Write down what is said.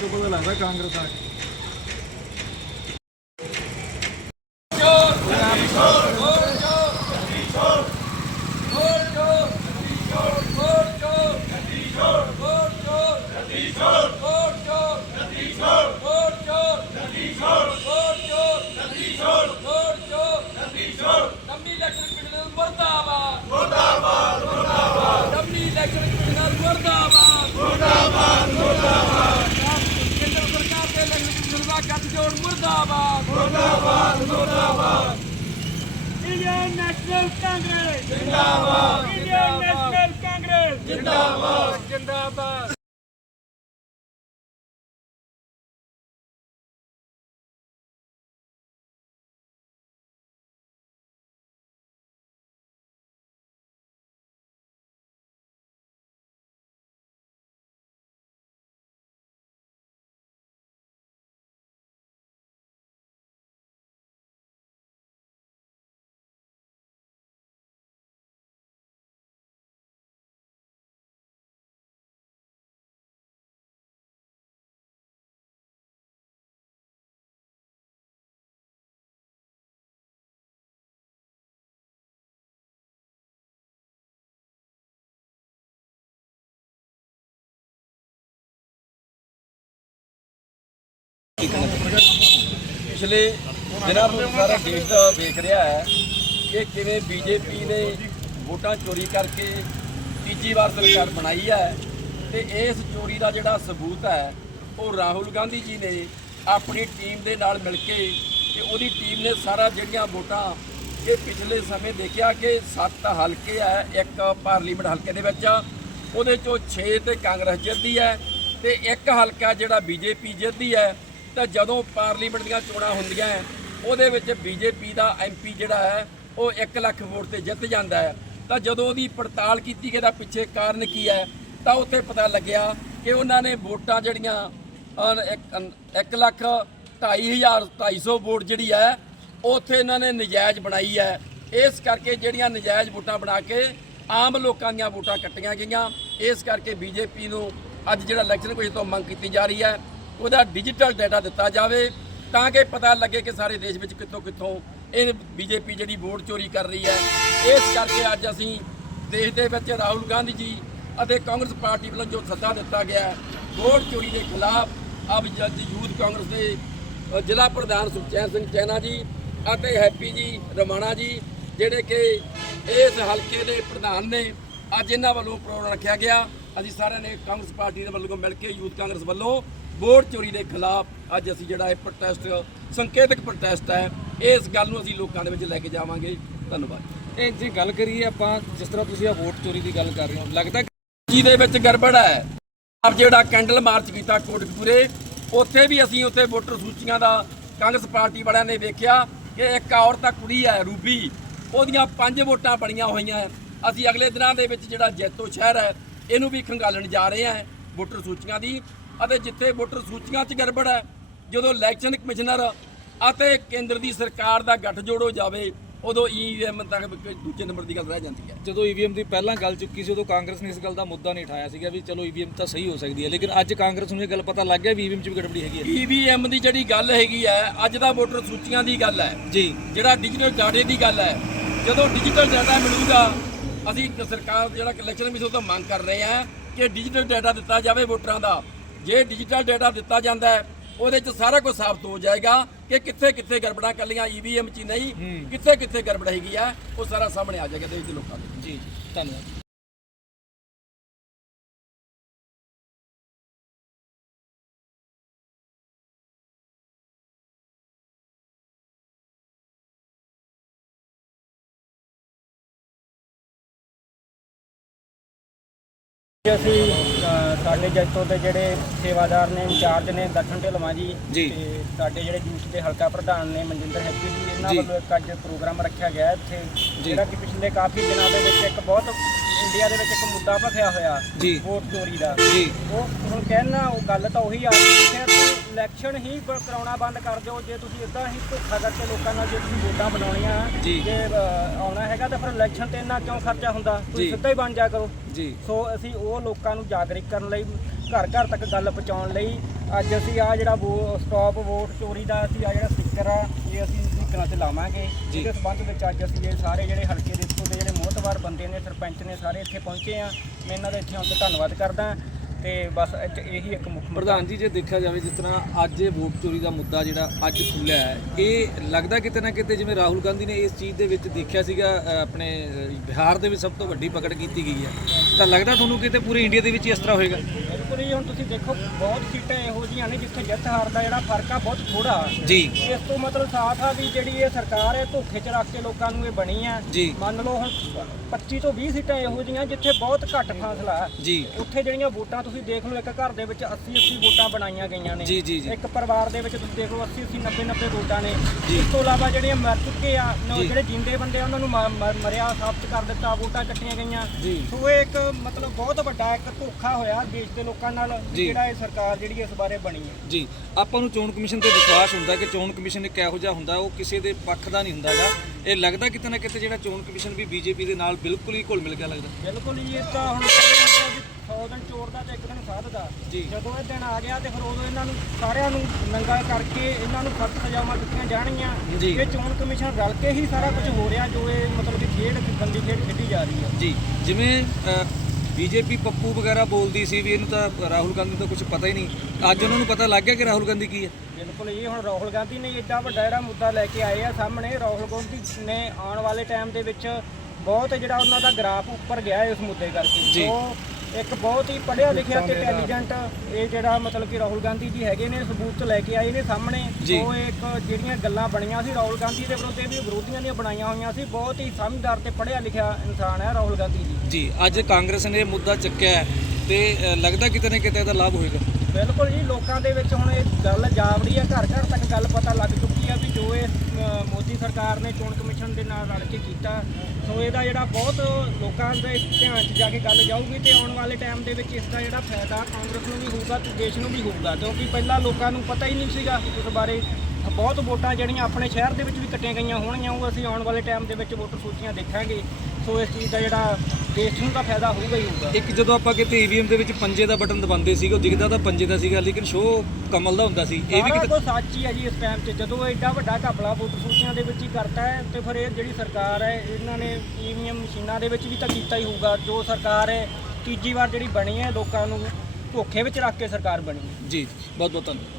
ਤੋਂ ਪਤਾ ਲੱਗਦਾ ਕਾਂਗਰਸ ਆ ਗਈ। ਮੁਰਦਾਬਾਦ ਮੁਰਦਾਬਾਦ ਮੁਰਦਾਬਾਦ ਮੁਰਦਾਬਾਦ ਕੇਂਦਰ ਸਰਕਾਰ ਦੇ ਇਲੈਕਸ਼ਨ ਕਮਿਸ਼ਨ ਦਾ ਗੱਠਜੋੜ ਮੁਰਦਾਬਾਦ ਮੁਰਦਾਬਾਦ ਮੁਰਦਾਬਾਦ ਇੰਡੀਅਨ ਨੈਸ਼ਨਲ ਕਾਂਗਰਸ ਜਿੰਦਾਬਾਦ ਇੰਡੀਅਨ ਨੈਸ਼ਨਲ ਕਾਂਗਰਸ ਜਿੰਦਾਬਾਦ ਜਿੰਦਾਬਾਦ ਪਿਛਲੇ ਦਿਨਾਂ ਤੋਂ ਸਾਰਾ ਦੇਸ਼ ਦਾ ਵੇਖ ਰਿਹਾ ਹੈ ਕਿ ਕਿਵੇਂ ਬੀਜੇਪੀ ਨੇ ਵੋਟਾਂ ਚੋਰੀ ਕਰਕੇ ਤੀਜੀ ਵਾਰ ਸਰਕਾਰ ਬਣਾਈ ਹੈ ਤੇ ਇਸ ਚੋਰੀ ਦਾ ਜਿਹੜਾ ਸਬੂਤ ਹੈ, ਉਹ ਰਾਹੁਲ ਗਾਂਧੀ ਜੀ ਨੇ ਆਪਣੀ ਟੀਮ ਦੇ ਨਾਲ ਮਿਲ ਕੇ ਤੇ ਉਹਦੀ ਟੀਮ ਨੇ ਸਾਰਾ ਜਿਹੜੀਆਂ ਵੋਟਾਂ ਇਹ ਪਿਛਲੇ ਸਮੇਂ ਦੇਖਿਆ ਕਿ ਸੱਤ ਹਲਕੇ ਹੈ, ਇੱਕ ਪਾਰਲੀਮੈਂਟ ਹਲਕੇ ਦੇ ਵਿੱਚ, ਉਹਦੇ ਚੋਂ 6 ਤੇ ਕਾਂਗਰਸ ਜਿੱਤਦੀ ਹੈ ਤੇ ਇੱਕ ਹਲਕਾ ਜਿਹੜਾ ਬੀਜੇਪੀ ਜਿੱਤਦੀ ਹੈ ਤਾਂ ਜਦੋਂ ਪਾਰਲੀਮੈਂਟ ਦੀਆਂ ਚੋਣਾਂ ਹੁੰਦੀਆਂ ਹੈ, ਉਹਦੇ ਵਿੱਚ ਬੀਜੇਪੀ ਦਾ ਐਮਪੀ ਜਿਹੜਾ ਹੈ ਉਹ 1 ਲੱਖ ਵੋਟ ਤੇ ਜਿੱਤ ਜਾਂਦਾ ਹੈ। ਤਾਂ ਜਦੋਂ ਉਹਦੀ ਪੜਤਾਲ ਕੀਤੀ ਗਈ ਇਹਦਾ ਪਿੱਛੇ ਕਾਰਨ ਕੀ ਹੈ ਤਾਂ ਉੱਥੇ ਪਤਾ ਲੱਗਿਆ ਕਿ ਉਹਨਾਂ ਨੇ ਵੋਟਾਂ ਜਿਹੜੀਆਂ 1 ਲੱਖ 2500 250 ਵੋਟ ਜਿਹੜੀ ਹੈ ਉਹ ਉੱਥੇ ਇਹਨਾਂ ਨੇ ਨਜਾਇਜ਼ ਬਣਾਈ ਹੈ। ਇਸ ਕਰਕੇ ਜਿਹੜੀਆਂ ਨਜਾਇਜ਼ ਵੋਟਾਂ ਬਣਾ ਕੇ ਆਮ ਲੋਕਾਂ ਦੀਆਂ ਵੋਟਾਂ ਕੱਟੀਆਂ ਗਈਆਂ। ਇਸ ਕਰਕੇ ਬੀਜੇਪੀ ਨੂੰ ਅੱਜ ਜਿਹੜਾ ਇਲੈਕਸ਼ਨ ਕਮਿਸ਼ਨ ਤੋਂ ਮੰਗ ਕੀਤੀ ਜਾ ਰਹੀ ਹੈ ਉਹਦਾ ਡਿਜੀਟਲ ਡਾਟਾ ਦਿੱਤਾ ਜਾਵੇ ਤਾਂ ਕਿ ਪਤਾ ਲੱਗੇ ਕਿ ਸਾਰੇ ਦੇਸ਼ ਵਿੱਚ ਕਿੱਥੋਂ ਕਿੱਥੋਂ ਇਹ ਬੀਜੇਪੀ ਜਿਹੜੀ ਵੋਟ ਚੋਰੀ ਕਰ ਰਹੀ ਹੈ। ਇਸ ਕਰਕੇ ਅੱਜ ਅਸੀਂ ਦੇਸ਼ ਦੇ ਵਿੱਚ ਰਾਹੁਲ ਗਾਂਧੀ ਜੀ ਅਤੇ ਕਾਂਗਰਸ ਪਾਰਟੀ ਵੱਲੋਂ ਜੋ ਸੱਦਾ ਦਿੱਤਾ ਗਿਆ ਵੋਟ ਚੋਰੀ ਦੇ ਖਿਲਾਫ ਅਬ ਜਦ ਯੂਥ ਕਾਂਗਰਸ ਦੇ ਜ਼ਿਲ੍ਹਾ ਪ੍ਰਧਾਨ ਸੁਖਚੈਨ ਸਿੰਘ ਚੈਨਾ ਜੀ ਅਤੇ ਹੈਪੀ ਜੀ, ਰਮਾਣਾ ਜੀ, ਜਿਹੜੇ ਕਿ ਇਸ ਹਲਕੇ ਦੇ ਪ੍ਰਧਾਨ ਨੇ, ਅੱਜ ਇਹਨਾਂ ਵੱਲੋਂ ਪ੍ਰੋਗਰਾਮ ਰੱਖਿਆ ਗਿਆ। ਅਸੀਂ ਸਾਰਿਆਂ ਨੇ ਕਾਂਗਰਸ ਪਾਰਟੀ ਦੇ ਵੱਲੋਂ ਮਿਲ ਕੇ ਯੂਥ ਕਾਂਗਰਸ ਵੱਲੋਂ ਵੋਟ ਚੋਰੀ ਦੇ ਖਿਲਾਫ ਅੱਜ ਅਸੀਂ ਜਿਹੜਾ ਇਹ ਪ੍ਰੋਟੈਸਟ ਸੰਕੇਤਕ ਪ੍ਰੋਟੈਸਟ ਹੈ ਇਸ ਗੱਲ ਨੂੰ ਅਸੀਂ ਲੋਕਾਂ ਦੇ ਵਿੱਚ ਲੈ ਕੇ ਜਾਵਾਂਗੇ। ਧੰਨਵਾਦ। ਇਹ ਜੇ ਗੱਲ ਕਰੀਏ ਆਪਾਂ ਜਿਸ ਤਰ੍ਹਾਂ ਤੁਸੀਂ ਆ ਵੋਟ ਚੋਰੀ ਦੀ ਗੱਲ ਕਰ ਰਹੇ ਹੋ ਲੱਗਦਾ ਜੀ ਦੇ ਵਿੱਚ ਗੜਬੜ ਹੈ। ਆਪ ਜਿਹੜਾ ਕੈਂਡਲ ਮਾਰਚ ਕੀਤਾ ਕੋਟਕਪੂਰੇ ਉੱਥੇ ਵੀ ਅਸੀਂ ਉੱਥੇ ਵੋਟਰ ਸੂਚੀਆਂ ਦਾ ਕਾਂਗਰਸ ਪਾਰਟੀ ਵਾਲਿਆਂ ਨੇ ਵੇਖਿਆ ਕਿ ਇੱਕ ਔਰਤ ਆ ਕੁੜੀ ਹੈ ਰੂਬੀ। ਉਹਦੀਆਂ ਪੰਜ ਵੋਟਾਂ ਬਣੀਆਂ ਹੋਈਆਂ। ਅਸੀਂ ਅਗਲੇ ਦਿਨਾਂ ਦੇ ਵਿੱਚ ਜਿਹੜਾ ਜੈਤੋ ਸ਼ਹਿਰ ਹੈ ਇਹਨੂੰ ਵੀ ਖੰਗਾਲਣ ਜਾ ਰਹੇ ਹਾਂ ਵੋਟਰ ਸੂਚੀਆਂ ਦੀ। ਅਤੇ ਜਿੱਥੇ ਵੋਟਰ ਸੂਚੀਆਂ 'ਚ ਗੜਬੜ ਹੈ ਜਦੋਂ ਇਲੈਕਸ਼ਨ ਕਮਿਸ਼ਨਰ ਅਤੇ ਕੇਂਦਰ ਦੀ ਸਰਕਾਰ ਦਾ ਗੱਠਜੋੜ ਹੋ ਜਾਵੇ ਉਦੋਂ ਈਵੀਐਮ ਤੱਕ ਦੂਜੇ ਨੰਬਰ ਦੀ ਗੱਲ ਰਹਿ ਜਾਂਦੀ ਹੈ। ਜਦੋਂ ਈਵੀਐਮ ਦੀ ਪਹਿਲਾਂ ਗੱਲ ਚੁੱਕੀ ਸੀ ਉਦੋਂ ਕਾਂਗਰਸ ਨੇ ਇਸ ਗੱਲ ਦਾ ਮੁੱਦਾ ਨਹੀਂ ਉਠਾਇਆ ਸੀਗਾ ਵੀ ਚਲੋ ਈਵੀਐਮ ਤਾਂ ਸਹੀ ਹੋ ਸਕਦੀ ਹੈ ਲੇਕਿਨ ਅੱਜ ਕਾਂਗਰਸ ਨੂੰ ਇਹ ਗੱਲ ਪਤਾ ਲੱਗ ਗਿਆ ਵੀ ਈਵੀਐਮ 'ਚ ਵੀ ਗੜਬੜੀ ਹੈਗੀ ਹੈ। ਈਵੀਐਮ ਦੀ ਜਿਹੜੀ ਗੱਲ ਹੈਗੀ ਹੈ ਅੱਜ ਦਾ ਵੋਟਰ ਸੂਚੀਆਂ ਦੀ ਗੱਲ ਹੈ। ਜੀ। ਜਿਹੜਾ ਡਿਜੀਟਲ ਡਾਟੇ ਦੀ ਗੱਲ ਹੈ ਜਦੋਂ ਡਿਜੀਟਲ ਡਾਟਾ ਮਿਲੂਗਾ ਅਸੀਂ ਸਰਕਾਰ ਜਿਹੜਾ ਇਲੈਕਸ਼ਨ ਵਿੱਚ ਤੋਂ ਮੰਗ ਕਰ ਰਹੇ ਹਾਂ ਕਿ ਡਿਜੀਟਲ ਡਾਟਾ ਦਿੱਤਾ ਜਾਵੇ ਵੋਟਰਾਂ ਦਾ। ਜੇ ਡਿਜੀਟਲ ਡਾਟਾ ਦਿੱਤਾ ਜਾਂਦਾ ਹੈ ਉਹਦੇ 'ਚ ਸਾਰਾ ਕੁਝ ਸਾਫ਼ ਹੋ ਜਾਏਗਾ ਕਿ ਕਿੱਥੇ ਕਿੱਥੇ ਗੜਬੜਾਂ ਕੱਲੀਆਂ ਈਵੀਐਮ 'ਚ ਨਹੀਂ ਕਿੱਥੇ ਕਿੱਥੇ ਗੜਬੜ ਹੈਗੀ ਆ ਉਹ ਸਾਰਾ ਸਾਹਮਣੇ ਆ ਜਾਏਗਾ ਦੇਸ਼ ਦੇ ਲੋਕਾਂ ਦੇ। ਜੀ ਧੰਨਵਾਦ। ਅਸੀਂ ਸਾਡੇ ਜੈਤੋ ਦੇ ਜਿਹੜੇ ਸੇਵਾਦਾਰ ਨੇ ਇੰਚਾਰਜ ਨੇ ਦਰਸ਼ਨ ਢਿਲਵਾਂ ਜੀ। ਤੇ ਸਾਡੇ ਜਿਹੜੇ ਯੂਥ ਦੇ ਹਲਕਾ ਪ੍ਰਧਾਨ ਨੇ ਮਨਜਿੰਦਰ ਹੈਪੀ ਜੀ ਇਹਨਾਂ। ਵੱਲੋਂ ਇੱਕ ਅੱਜ ਪ੍ਰੋਗਰਾਮ ਰੱਖਿਆ ਗਿਆ ਇੱਥੇ ਜਿਹੜਾ ਕਿ ਪਿਛਲੇ ਕਾਫੀ ਦਿਨਾਂ ਦੇ ਵਿੱਚ ਇੱਕ ਬਹੁਤ ਇੰਡੀਆ ਦੇ ਵਿੱਚ ਇੱਕ ਮੁੱਦਾ ਭਖਿਆ ਹੋਇਆ ਜੀ। ਵੋਟ ਚੋਰੀ ਦਾ ਜੀ ਉਹ ਹੁਣ ਕਹਿਣਾ ਉਹ ਗੱਲ ਤਾਂ ਉਹੀ ਆ ਗਈ ਕਿ ਫਿਰ ਤੂੰ ਇਲੈਕਸ਼ਨ ਹੀ ਬ- ਕਰਾਉਣਾ ਬੰਦ ਕਰ ਦਿਓ ਜੇ ਤੁਸੀਂ ਇਦਾਂ ਹੀ ਧੋਖਾ ਕਰਕੇ ਲੋਕਾਂ ਨਾਲ ਜੇ ਤੁਸੀਂ ਵੋਟਾਂ ਬਣਾਉਣੀਆਂ ਜੀ। ਜੇ ਅ, ਆਉਣਾ ਹੈਗਾ ਤਾਂ ਫਿਰ ਇਲੈਕਸ਼ਨ ਤੇ ਇੰਨਾ ਕਿਉਂ ਖਰਚਾ ਹੁੰਦਾ ਜੀ। ਤੁਸੀਂ ਸਿੱਧਾ ਹੀ ਬਣ ਜਾ ਕਰੋ ਜੀ ਸੋ ਅਸੀਂ ਉਹ ਲੋਕਾਂ ਨੂੰ ਜਾਗਰਿਤ ਕਰਨ ਲਈ ਘਰ ਘਰ ਤੱਕ ਗੱਲ ਪਹੁੰਚਾਉਣ ਲਈ ਅੱਜ ਅਸੀਂ ਆ ਜਿਹੜਾ ਸਟਾਪ ਵੋਟ ਚੋਰੀ ਦਾ ਅਸੀਂ ਆ ਜਿਹੜਾ ਸਟicker ਆ ਇਹ ਅਸੀਂ ਸਟickਰਾਂ ਤੇ ਲਾਵਾਂਗੇ ਜੀ। ਇਹਦੇ ਸੰਬੰਧ ਵਿੱਚ ਅੱਜ ਅਸੀਂ ਇਹ ਸਾਰੇ ਜਿਹੜੇ ਹਲਕੇ ਦੇ ਇੱਥੋਂ ਬੰਦੇ ਨੇ, ਸਰਪੰਚ ਨੇ ਸਾਰੇ ਇੱਥੇ ਪਹੁੰਚੇ ਆ। ਮੈਂ ਇਹਨਾਂ ਦਾ ਇੱਥੇ ਆਉਣ ਤੇ ਧੰਨਵਾਦ ਕਰਦਾ ਤੇ ਬਸ ਇੱਥੇ ਇਹੀ ਇੱਕ ਮੁੱਖ ਮੁੱਦਾ। ਪ੍ਰਧਾਨ ਜੀ, ਜੇ ਦੇਖਿਆ ਜਾਵੇ, ਜਿਸ ਤਰ੍ਹਾਂ ਅੱਜ ਇਹ ਵੋਟ ਚੋਰੀ ਦਾ ਮੁੱਦਾ ਜਿਹੜਾ ਅੱਜ ਖੁੱਲਿਆ ਹੈ, ਇਹ ਲੱਗਦਾ ਕਿਤੇ ਨਾ ਕਿਤੇ ਜਿਵੇਂ ਰਾਹੁਲ ਗਾਂਧੀ ਨੇ ਇਸ ਚੀਜ਼ ਦੇ ਵਿੱਚ ਦੇਖਿਆ ਸੀਗਾ ਆਪਣੇ ਬਿਹਾਰ ਦੇ ਵਿੱਚ ਸਭ ਤੋਂ ਵੱਡੀ ਪਕੜ ਕੀਤੀ ਗਈ ਹੈ। ਤਾਂ ਲੱਗਦਾ ਤੁਹਾਨੂੰ ਕਿਤੇ ਪੂਰੇ ਇੰਡੀਆ ਦੇ ਵਿੱਚ ਇਸ ਤਰ੍ਹਾਂ ਹੋਏਗਾ? ਹੀ ਹੁਣ ਤੁਸੀਂ ਦੇਖੋ ਬਹੁਤ ਸੀਟਾਂ ਇਹੋ ਜਿਹੀਆਂ ਨੇ ਜਿੱਥੇ ਜਿੱਤ ਹਾਰ ਦਾ ਜਿਹੜਾ ਫ਼ਰਕ ਆ ਬਹੁਤ ਥੋੜਾ ਜੀ। ਇਸ ਤੋਂ ਮਤਲਬ ਸਾਫ਼ ਆ ਵੀ ਜਿਹੜੀ ਇਹ ਸਰਕਾਰ ਹੈ ਧੋਖੇ 'ਚ ਰੱਖ ਕੇ ਲੋਕਾਂ ਨੂੰ ਇਹ ਬਣੀ ਆ। ਮੰਨ ਲਓ ਹੁਣ 25 ਤੋਂ 20 ਸੀਟਾਂ ਇਹੋ ਜਿਹੀਆਂ ਜਿੱਥੇ ਬਹੁਤ ਘੱਟ ਫਾਸਲਾ ਹੈ। ਜੀ। ਉੱਥੇ ਜਿਹੜੀਆਂ ਵੋਟਾਂ ਤੁਸੀਂ ਦੇਖ ਲਓ ਇੱਕ ਘਰ ਦੇ ਵਿੱਚ 80 80 ਵੋਟਾਂ ਬਣਾਈਆਂ ਗਈਆਂ ਨੇ। ਇੱਕ ਪਰਿਵਾਰ ਦੇ ਵਿੱਚ ਤੁਸੀਂ ਦੇਖ ਲਓ 80 80 90 90 ਵੋਟਾਂ ਨੇ। ਇਸ ਤੋਂ ਇਲਾਵਾ ਜਿਹੜੀਆਂ ਮਰ ਚੁੱਕੇ ਆ ਨੌ- ਜਿਹੜੇ ਜਿੰਦੇ ਬੰਦੇ ਆ ਉਹਨਾਂ ਨੂੰ ਮਰਿਆ ਸਾਬਤ ਕਰ ਦਿੱਤਾ ਵੋਟਾਂ ਕੱਟੀਆਂ ਗਈਆਂ। ਸੋ ਇਹ ਇੱਕ ਮਤਲਬ ਬਹੁਤ ਵੱਡਾ ਇੱਕ ਧੋਖਾ ਹੋਇਆ ਦੇਸ਼ ਦੇ ਲੋਕਾਂ ਨਾਲ ਜੀ। ਜਿਹੜਾ ਇਹ ਸਰਕਾਰ ਜਿਹੜੀ ਇਸ ਬਾਰੇ ਬਣੀ ਹੈ ਜੀ ਆਪਾਂ ਨੂੰ ਚੋਣ ਕਮਿਸ਼ਨ ਤੇ ਵਿਸ਼ਵਾਸ ਹੁੰਦਾ ਕਿ ਚੋਣ ਕਮਿਸ਼ਨ ਇੱਕ ਇਹੋ ਜਿਹਾ ਹੁੰਦਾ ਉਹ ਕਿਸੇ ਦੇ ਪੱਖ ਦਾ ਨਹੀਂ ਹੁੰਦਾਗਾ ਇਹ ਲੱਗਦਾ ਕਿਤੇ ਨਾ ਕਿਤੇ ਜਿਹੜਾ ਚੋਣ ਕਮਿਸ਼ਨ ਵੀ ਬੀਜੇਪੀ ਦੇ ਨਾਲ ਬਿਲਕੁਲ ਹੀ ਘੁਲ ਮਿਲ ਗਿਆ ਲੱਗਦਾ ਬਿਲਕੁਲ ਜੀ ਇਹ ਤਾਂ ਹੁਣ ਕਹਿੰਦੇ ਆ 100 ਦਿਨ ਚੋਰ ਦਾ ਤੇ ਇੱਕ ਦਿਨ ਸਾਧ ਦਾ ਜੀ। ਜਦੋਂ ਇਹ ਦਿਨ ਆ ਗਿਆ ਤੇ ਫਿਰ ਉਦੋਂ ਇਹਨਾਂ ਨੂੰ ਸਾਰਿਆਂ ਨੂੰ ਨੰਗਾ ਕਰਕੇ ਇਹਨਾਂ ਨੂੰ ਸਖਤ ਸਜ਼ਾਵਾਂ ਦਿੱਤੀਆਂ ਜਾਣਗੀਆਂ ਜੀ। ਇਹ ਚੋਣ ਕਮਿਸ਼ਨ ਰਲ ਕੇ ਹੀ ਸਾਰਾ ਕੁਝ ਹੋ ਰਿਹਾ ਜੋ ਇਹ ਮਤਲਬ ਕਿ ਖੇਡ ਗੰਦੀ ਖੇਡ ਖੇਡੀ ਜਾ ਰਹੀ ਹੈ ਜੀ ਜਿਵੇਂ ਬੀਜੇਪੀ ਪੱਪੂ ਵਗੈਰਾ ਬੋਲਦੀ ਸੀ ਵੀ ਇਹਨੂੰ ਤਾਂ ਰਾਹੁਲ ਗਾਂਧੀ ਦਾ ਕੁਝ ਪਤਾ ਹੀ ਨਹੀਂ। ਅੱਜ ਉਹਨਾਂ ਨੂੰ ਪਤਾ ਲੱਗ ਗਿਆ ਕਿ ਰਾਹੁਲ ਗਾਂਧੀ ਕੀ ਹੈ। ਬਿਲਕੁਲ ਇਹ ਹੁਣ ਰਾਹੁਲ ਗਾਂਧੀ ਨੇ ਏਡਾ ਵੱਡਾ ਜਿਹੜਾ ਮੁੱਦਾ ਲੈ ਕੇ ਆਏ ਆ ਸਾਹਮਣੇ ਰਾਹੁਲ ਗਾਂਧੀ ਨੇ ਆਉਣ ਵਾਲੇ ਟਾਈਮ ਦੇ ਵਿੱਚ ਬਹੁਤ ਜਿਹੜਾ ਉਹਨਾਂ ਦਾ ਗ੍ਰਾਫ ਉੱਪਰ ਗਿਆ ਇਸ ਮੁੱਦੇ ਕਰਕੇ। ਜੀ। ਇੱਕ ਬਹੁਤ ਹੀ ਪੜ੍ਹਿਆ ਲਿਖਿਆ ਤੇ ਇੰਟੈਲੀਜੈਂਟ ਇਹ ਜਿਹੜਾ ਮਤਲਬ ਕਿ ਰਾਹੁਲ ਗਾਂਧੀ ਜੀ ਹੈਗੇ ਨੇ ਸਬੂਤ ਲੈ ਕੇ ਆਏ ਨੇ ਸਾਹਮਣੇ। ਜੀ। ਸੋ ਇੱਕ ਜਿਹੜੀਆਂ ਗੱਲਾਂ ਬਣੀਆਂ ਸੀ ਰਾਹੁਲ ਗਾਂਧੀ ਦੇ ਵਿਰੁੱਧ ਇਹ ਵੀ ਵਿਰੋਧੀਆਂ ਦੀਆਂ ਬਣਾਈਆਂ ਹੋਈਆਂ ਸੀ। ਬਹੁਤ ਹੀ ਸਮਝਦਾਰ ਤੇ ਪੜ੍ਹਿਆ ਲਿਖਿਆ ਇਨਸਾਨ ਹੈ ਰਾਹੁਲ ਗਾਂਧੀ ਜੀ। ਜੀ ਅੱਜ ਕਾਂਗਰਸ ਨੇ ਇਹ ਮੁੱਦਾ ਚੱਕਿਆ ਹੈ ਤੇ ਲੱਗਦਾ ਕਿਤੇ ਨਾ ਕਿਤੇ ਇਹਦਾ ਲਾਭ ਹੋਏਗਾ। ਬਿਲਕੁਲ ਜੀ ਲੋਕਾਂ ਦੇ ਵਿੱਚ ਹੁਣ ਇਹ ਗੱਲ ਜਾਵੜੀ ਆ ਘਰ ਘਰ ਤੱਕ ਗੱਲ ਪਤਾ ਲੱਗ ਚੁੱਕੀ ਆ ਵੀ ਜੋ ਇਹ ਮੋਦੀ ਸਰਕਾਰ ਨੇ ਚੋਣ ਕਮਿਸ਼ਨ ਦੇ ਨਾਲ ਰਲ ਕੇ ਕੀਤਾ, ਸੋ ਇਹਦਾ ਜਿਹੜਾ ਬਹੁਤ ਲੋਕਾਂ ਦੇ ਧਿਆਨ 'ਚ ਜਾ ਕੇ ਗੱਲ ਜਾਊਗੀ ਤੇ ਆਉਣ ਵਾਲੇ ਟਾਈਮ ਦੇ ਵਿੱਚ ਇਸ ਦਾ ਜਿਹੜਾ ਫਾਇਦਾ ਕਾਂਗਰਸ ਨੂੰ ਵੀ ਹੋਊਗਾ ਤੇ ਦੇਸ਼ ਨੂੰ ਵੀ ਹੋਊਗਾ, ਕਿਉਂਕਿ ਪਹਿਲਾਂ ਲੋਕਾਂ ਨੂੰ ਪਤਾ ਹੀ ਨਹੀਂ ਸੀਗਾ ਇਸ ਬਾਰੇ ਬਹੁਤ ਵੋਟਾਂ ਜਿਹੜੀਆਂ ਆਪਣੇ ਸ਼ਹਿਰ ਦੇ ਵਿੱਚ ਵੀ ਕੱਟੀਆਂ ਗਈਆਂ ਹੋਣਗੀਆਂ, ਉਹ ਅਸੀਂ ਆਉਣ ਵਾਲੇ ਟਾਈਮ ਦੇ ਵਿੱਚ ਵੋਟਰ ਸੂਚੀਆਂ ਦੇਖਾਂਗੇ। ਸੋ ਇਸ ਚੀਜ਼ ਦਾ ਜਿਹੜਾ ਦੇਸ਼ ਨੂੰ ਤਾਂ ਫਾਇਦਾ ਹੋਊਗਾ ਹੀ ਹੋਊਗਾ। ਇੱਕ ਜਦੋਂ ਆਪਾਂ ਕਿਤੇ ਈਵੀਐਮ ਦੇ ਵਿੱਚ ਪੰਜੇ ਦਾ ਬਟਨ ਦਬਾਉਂਦੇ ਸੀਗੇ ਉਹ ਦਿਖਦਾ ਤਾਂ ਪੰਜੇ ਦਾ ਸੀਗਾ ਲੇਕਿਨ ਸ਼ੋਅ ਕਮਲ ਦਾ ਹੁੰਦਾ ਸੀ। ਇਹ ਵੀ ਕਿਤੇ ਕੁਝ ਸੱਚ ਹੀ ਹੈ ਜੀ ਇਸ ਟਾਈਮ 'ਚ। ਜਦੋਂ ਐਡਾ ਵੱਡਾ ਘਪਲਾ ਵੋਟਰ ਸੂਚੀਆਂ ਦੇ ਵਿੱਚ ਹੀ ਕਰਤਾ ਹੈ ਤੇ ਫਿਰ ਇਹ ਜਿਹੜੀ ਸਰਕਾਰ ਹੈ ਇਹਨਾਂ ਨੇ ਈਵੀਐਮ ਮਸ਼ੀਨਾਂ ਦੇ ਵਿੱਚ ਵੀ ਤਾਂ ਕੀਤਾ ਹੀ ਹੋਊਗਾ। ਜੋ ਸਰਕਾਰ ਹੈ ਤੀਜੀ ਵਾਰ ਜਿਹੜੀ ਬਣੀ ਹੈ ਲੋਕਾਂ ਨੂੰ ਧੋਖੇ ਵਿੱਚ ਰੱਖ ਕੇ ਸਰਕਾਰ ਬਣੀ ਹੈ। ਜੀ ਬਹੁਤ ਬਹੁਤ ਧੰਨਵਾਦ।